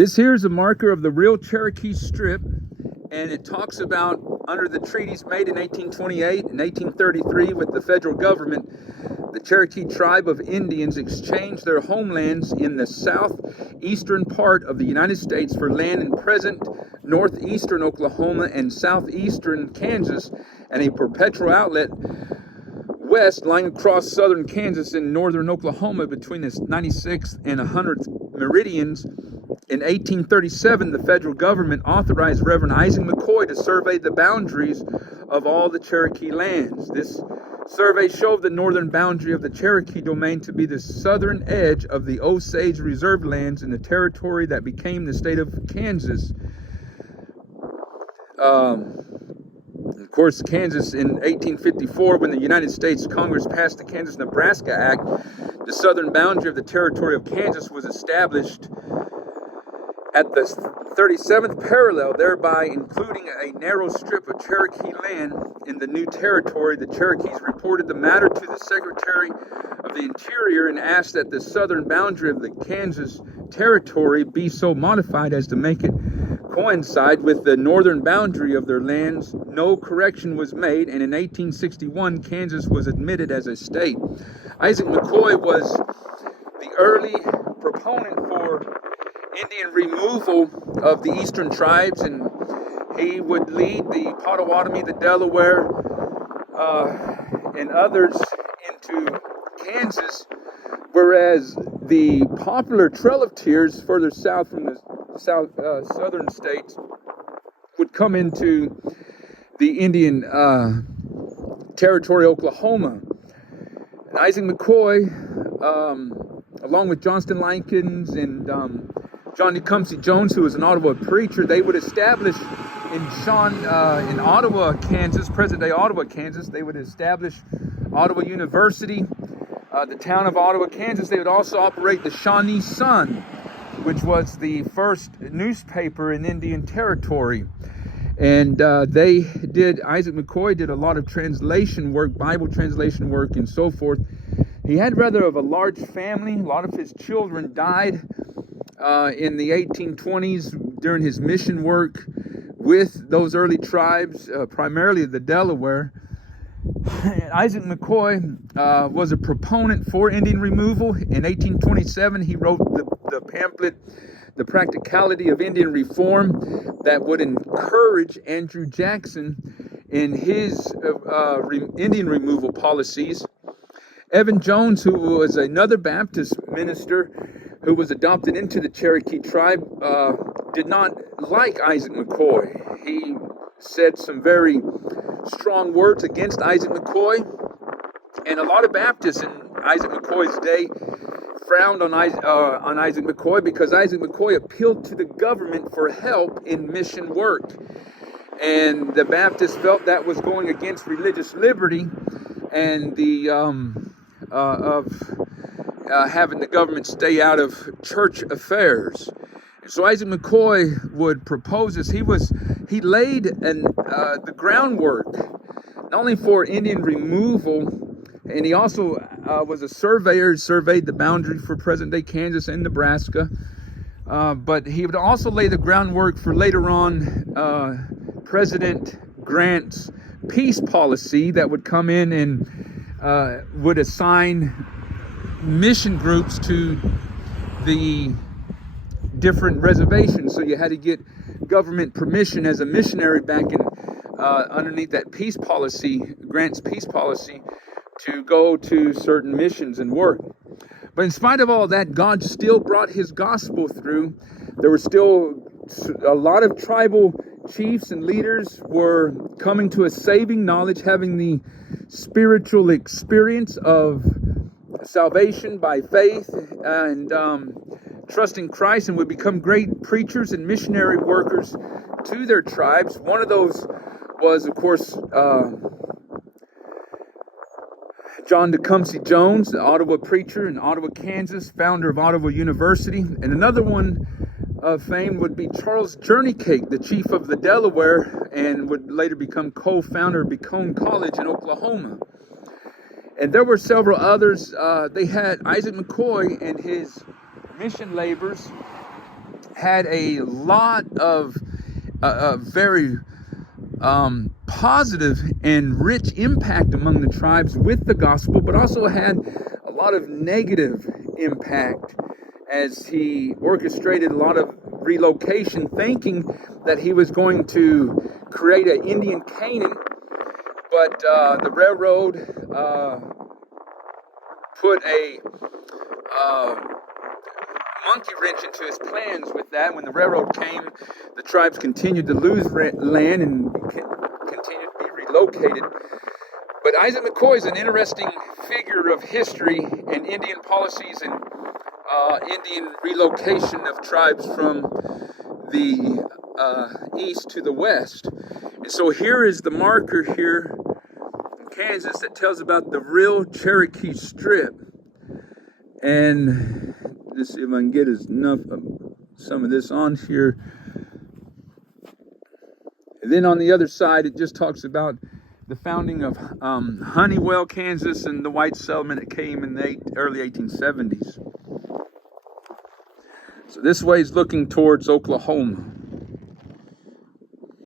This here is a marker of the real Cherokee Strip, and it talks about under the treaties made in 1828 and 1833 with the federal government, the Cherokee tribe of Indians exchanged their homelands in the southeastern part of the United States for land in present northeastern Oklahoma and southeastern Kansas, and a perpetual outlet west lying across southern Kansas and northern Oklahoma between the 96th and 100th meridians. In 1837, the federal government authorized Reverend Isaac McCoy to survey the boundaries of all the Cherokee lands. This survey showed the northern boundary of the Cherokee domain to be the southern edge of the Osage Reserve lands in the territory that became the state of Kansas. Of course, Kansas in 1854, when the United States Congress passed the Kansas-Nebraska Act, the southern boundary of the territory of Kansas was established at the 37th parallel, thereby including a narrow strip of Cherokee land in the new territory. The Cherokees reported the matter to the Secretary of the Interior and asked that the southern boundary of the Kansas territory be so modified as to make it coincide with the northern boundary of their lands. No correction was made, and in 1861, Kansas was admitted as a state. Isaac McCoy was the early proponent for Indian removal of the eastern tribes, and he would lead the Potawatomi, the Delaware, and others into Kansas, whereas the popular Trail of Tears further south from the southern states would come into the Indian territory, Oklahoma. And Isaac McCoy, along with Johnston Likens and John Tecumseh Jones, who was an Ottawa preacher, they would establish in Ottawa, Kansas, present-day Ottawa, Kansas, they would establish Ottawa University, the town of Ottawa, Kansas. They would also operate the Shawnee Sun, which was the first newspaper in Indian Territory. And Isaac McCoy did a lot of translation work, Bible translation work, and so forth. He had rather of a large family. A lot of his children died in the 1820s during his mission work with those early tribes, primarily the Delaware. Isaac McCoy was a proponent for Indian removal. In 1827, he wrote the pamphlet, The Practicality of Indian Reform, that would encourage Andrew Jackson in his Indian removal policies. Evan Jones, who was another Baptist minister who was adopted into the Cherokee tribe, did not like Isaac McCoy. He said some very strong words against Isaac McCoy, and a lot of Baptists in Isaac McCoy's day frowned on Isaac McCoy because Isaac McCoy appealed to the government for help in mission work, and the Baptists felt that was going against religious liberty and the having the government stay out of church affairs. So Isaac McCoy would propose this. He laid the groundwork not only for Indian removal, and he also was a surveyor, surveyed the boundary for present-day Kansas and Nebraska. But he would also lay the groundwork for later on President Grant's peace policy that would come in and would assign mission groups to the different reservations. So you had to get government permission as a missionary back in underneath that peace policy, Grant's peace policy, to go to certain missions and work. But in spite of all that, God still brought his gospel through. There were still a lot of tribal chiefs and leaders were coming to a saving knowledge, having the spiritual experience of salvation by faith and trusting Christ, and would become great preachers and missionary workers to their tribes. One of those was, of course, John Tecumseh Jones, the Ottawa preacher in Ottawa, Kansas, founder of Ottawa University. And another one of fame would be Charles Cherokee, the chief of the Delaware, and would later become co-founder of Bacone College in Oklahoma. And there were several others. They had Isaac McCoy and his mission labors had a lot of very positive and rich impact among the tribes with the gospel, but also had a lot of negative impact as he orchestrated a lot of relocation, thinking that he was going to create an Indian Canaan. But the railroad put a monkey wrench into his plans with that. When the railroad came, the tribes continued to lose land and continued to be relocated. But Isaac McCoy is an interesting figure of history and Indian policies and Indian relocation of tribes from the east to the west. And so here is the marker here in Kansas that tells about the real Cherokee Strip. And let's see if I can get enough of some of this on here. And then on the other side, it just talks about the founding of Honeywell, Kansas, and the white settlement that came in the early 1870s. So this way is looking towards Oklahoma.